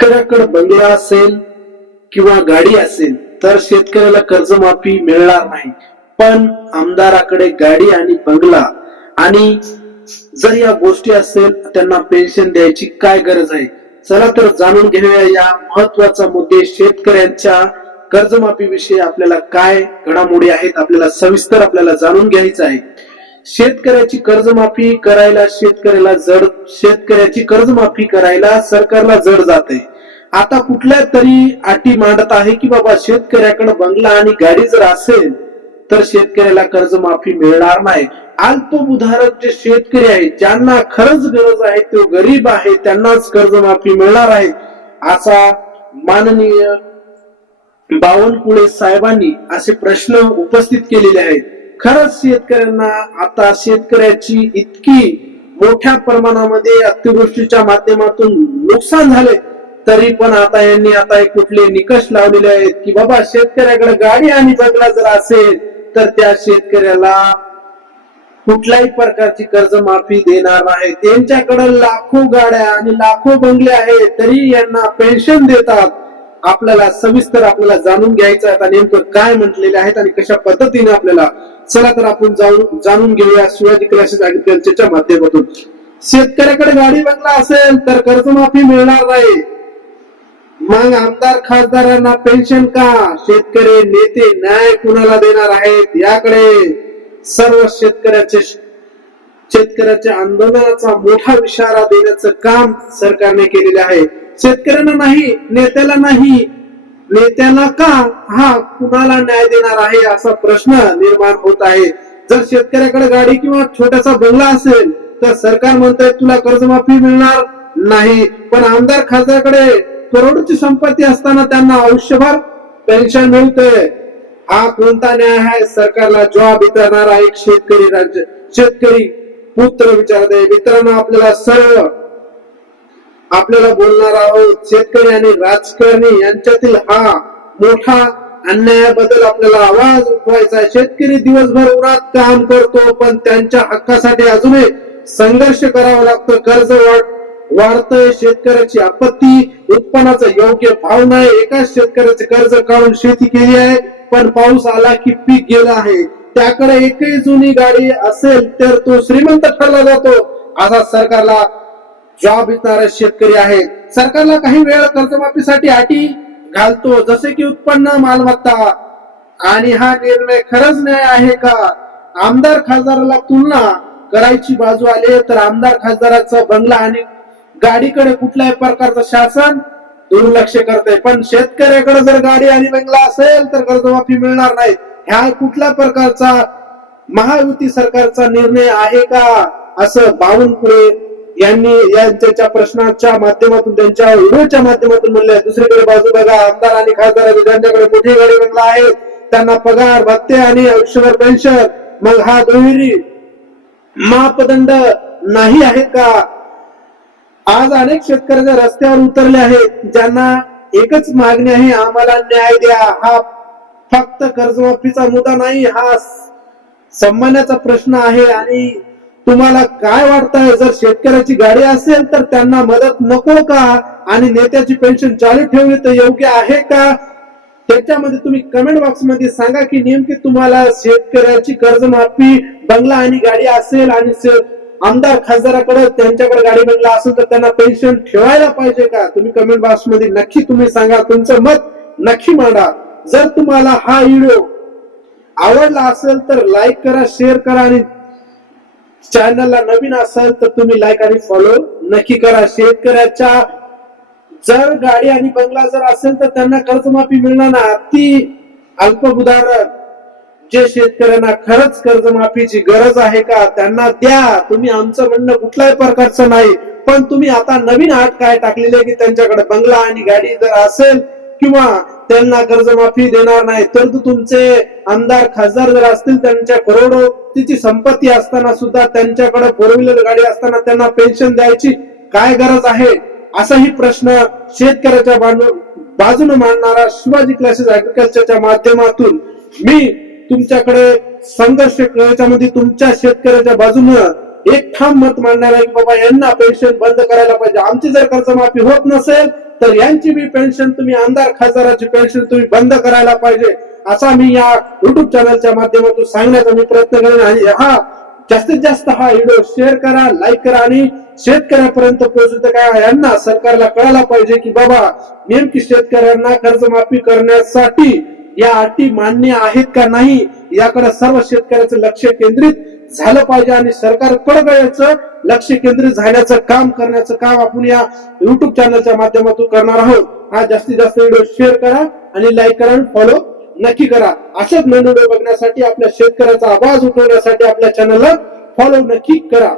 शेतकऱ्याकडे बंगला असेल किंवा गाडी असेल तर शेतकऱ्याला कर्जमाफी मिळणार नाही, पण आमदाराकडे गाडी आणि बंगला आणि जर या गोष्टी असेल त्यांना पेन्शन द्यायची काय गरज आहे? चला तर जाणून घेऊया या महत्वाचा मुद्दे शेतकऱ्यांच्या कर्जमाफी विषयी आपल्याला काय घडामोडी आहेत आपल्याला सविस्तर जाणून घ्यायचं आहे। शेतकऱ्याची कर्जमाफी करायला शेतकऱ्याची कर्जमाफी करायला सरकारला जड जाते। आता कुठल्या तरी अटी मांडत आहे की बाबा शेतकऱ्याकडे बंगला आणि गाडी जर असेल तर शेतकऱ्याला कर्जमाफी मिळणार नाही। अल्पभूधारक जे शेतकरी आहेत ज्यांना खरंच गरज आहे तो गरीब आहे त्यांनाच कर्जमाफी मिळणार आहे असा माननीय बावनकुळे साहेबांनी असे प्रश्न उपस्थित केलेले आहेत। खरंच शेतकऱ्यांना आता शेतकऱ्याची इतकी मोठ्या प्रमाणामध्ये अतिवृष्टीच्या माध्यमातून नुकसान झाले तरी पण आता यांनी कुठले निकष लावलेले आहेत की बाबा शेतकऱ्याकडे गाडी आणि बंगला जर असेल तर त्या शेतकऱ्याला कुठल्याही प्रकारची कर्जमाफी देणार नाही। त्यांच्याकडे लाखो गाड्या आणि लाखो बंगले आहेत तरी यांना पेन्शन देतात। आपल्याला सविस्तर जाणून घ्यायचं आहे आता नेमकं काय म्हटलेले आहेत आणि कशा पद्धतीने आपल्याला चला तर आपण जाणून घेऊया शिवाजी क्लासेस ऍग्रीकल्चरच्या माध्यमातून। शेतकऱ्याकडे गाडी बंगला असेल तर कर्जमाफी मिळणार नाही, मग आमदार खासदारांना पेन्शन का? शेतकरी नेते न्याय कुणाला देणार आहेत याकडे सर्व शेतकऱ्याच्या आंदोलनाचा मोठा इशारा देण्याचं काम सरकारने केलेले आहे। शेतकऱ्यांना नाही, नेत्याला नाही, नेत्याला का हा कुणाला न्याय देणार आहे असा प्रश्न निर्माण होत आहे। जर शेतकऱ्याकडे गाडी किंवा छोटासा बंगला असेल तर सरकार म्हणतंय तुला कर्जमाफी मिळणार नाही, पण आमदार खासदाराकडे करोडोची संपत्ती असताना त्यांना आयुष्यभर पेन्शन मिळते। हा कोणता न्याय आहे? सरकारला जवाब विचारणारा एक शेतकरी पुत्र विचारत आहे। मित्रांनो आपल्याला बोलणार आहोत शेतकरी आणि राजकारणी यांच्यातील हा मोठा अन्यायाबद्दल आपल्याला आवाज उठवायचा आहे। शेतकरी दिवसभर उन्हात काम करतो पण त्यांच्या हक्कासाठी अजूनही संघर्ष करावा लागतो। कर्ज वाढतंय, शेतकऱ्याची आपत्ती, उत्पन्नाचा योग्य भाव नाही। एकाच शेतकऱ्याचे कर्ज काढून शेती केली आहे पण पाऊस आला की पीक गेलं आहे। त्याकडे एकही जुनी गाडी असेल तर तो श्रीमंत ठरला जातो असा सरकारला जॉब विचारणारे शेतकरी आहेत। सरकारला काही वेळ कर्जमाफीसाठी अटी घालतो जसे की उत्पन्न, मालमत्ता, आणि हा निर्णय खरंच न्याय आहे का? आमदार खासदाराला तुलना करायची बाजू आली तर आमदार खासदाराचा बंगला आणि गाडीकडे कुठल्याही प्रकारचं शासन दुर्लक्ष करते, पण शेतकऱ्याकडे जर गाडी आणि बंगला असेल तर कर्जमाफी मिळणार नाही। ह्या कुठल्या प्रकारचा महायुती सरकारचा निर्णय आहे का असं बावनकुळे यांनी यांच्या प्रश्नाच्या माध्यमातून त्यांच्या व्हिडिओच्या माध्यमातून म्हणले। दुसरीकडे बाजू बघा, आमदार आणि खासदार ज्यांच्याकडे मोठी गाडी बंगला आहे त्यांना पगार, भत्ते आणि आयुष्यभर पेन्शन, मग हा दुहेरी मापदंड नाही आहे का? आज अनेक शेतकऱ्यांच्या रस्त्यावर उतरले आहेत ज्यांना एकच मागणी आहे, आम्हाला न्याय द्या। हा फक्त कर्जमाफीचा मुद्दा नाही, हा सन्मानाचा प्रश्न आहे। आणि तुम्हाला काय वाटतंय, जर शेतकऱ्याची गाडी असेल तर त्यांना मदत नको का? आणि नेत्याची पेन्शन चालू ठेवली तर योग्य आहे का? त्याच्यामध्ये तुम्ही कमेंट बॉक्स मध्ये सांगा की नेमकी तुम्हाला शेतकऱ्याची कर्जमाफी बंगला आणि गाडी असेल आणि आमदार खासदाराकडे त्यांच्याकडे गाडी बंगला असेल तर त्यांना पेन्शन ठेवायला पाहिजे का? तुम्ही कमेंट बॉक्स मध्ये नक्की तुम्ही सांगा, तुमचं मत नक्की मांडा। जर तुम्हाला हा व्हिडिओ आवडला असेल तर लाईक करा, शेअर करा आणि चॅनलला नवीन असाल तर तुम्ही लाईक आणि फॉलो नक्की करा। शेतकऱ्याच्या जर गाडी आणि बंगला जर असेल तर त्यांना कर्जमाफी मिळणार नाही। अति अल्पभूधारक जे शेतकऱ्यांना खरंच कर्जमाफीची गरज आहे का त्यांना द्या। तुम्ही आमचं म्हणणं कुठल्याही प्रकारचं नाही, पण तुम्ही आता नवीन अट काय टाकलेली की त्यांच्याकडे बंगला आणि गाडी जर असेल किंवा त्यांना कर्जमाफी देणार नाही तर तुमचे आमदार खासदार जर असतील त्यांच्या करोडोची संपत्ती असताना सुद्धा त्यांच्याकडे फोर व्हीलर गाडी असताना त्यांना पेन्शन द्यायची काय गरज आहे असाही प्रश्न शेतकऱ्याच्या बाजूने मांडणारा शिवाजी क्लासेस ऍग्रीकल्चरच्या माध्यमातून मी तुमच्याकडे संघर्ष याच्यामध्ये तुमच्या शेतकऱ्याच्या बाजूने एक ठाम मत मांडणार आहे की बाबा यांना पेन्शन बंद करायला पाहिजे। आमची जर कर्जमाफी होत नसेल तर यांची बी पेन्शन तुम्ही आमदार खासदाराची पेन्शन तुम्ही बंद करायला पाहिजे, असा मी या युट्यूब चॅनलच्या माध्यमातून सांगण्याचा मी प्रयत्न करेन. आणि हा जास्तीत जास्त हा व्हिडिओ शेअर करा, लाईक करा आणि शेतकऱ्यापर्यंत पोहोचवते काय यांना सरकारला कळायला पाहिजे की बाबा नेमकी शेतकऱ्यांना कर्जमाफी करण्यासाठी या अटी मान्य आहेत का नाही याकडे सर्व शेतकऱ्याचं लक्ष केंद्रित झालं पाहिजे आणि सरकारकडे याचं लक्ष केंद्रित झाल्याचं काम करण्याचं काम आपण या युट्यूब चॅनलच्या माध्यमातून करणार आहोत. हा जास्तीत जास्त व्हिडिओ शेअर करा आणि लाईक करा आणि फॉलो नक्की करा. अशाच नवीन व्हिडिओ बघण्यासाठी आपल्या शेतकऱ्याचा आवाज उठवण्यासाठी आपल्या चॅनलला फॉलो नक्की करा.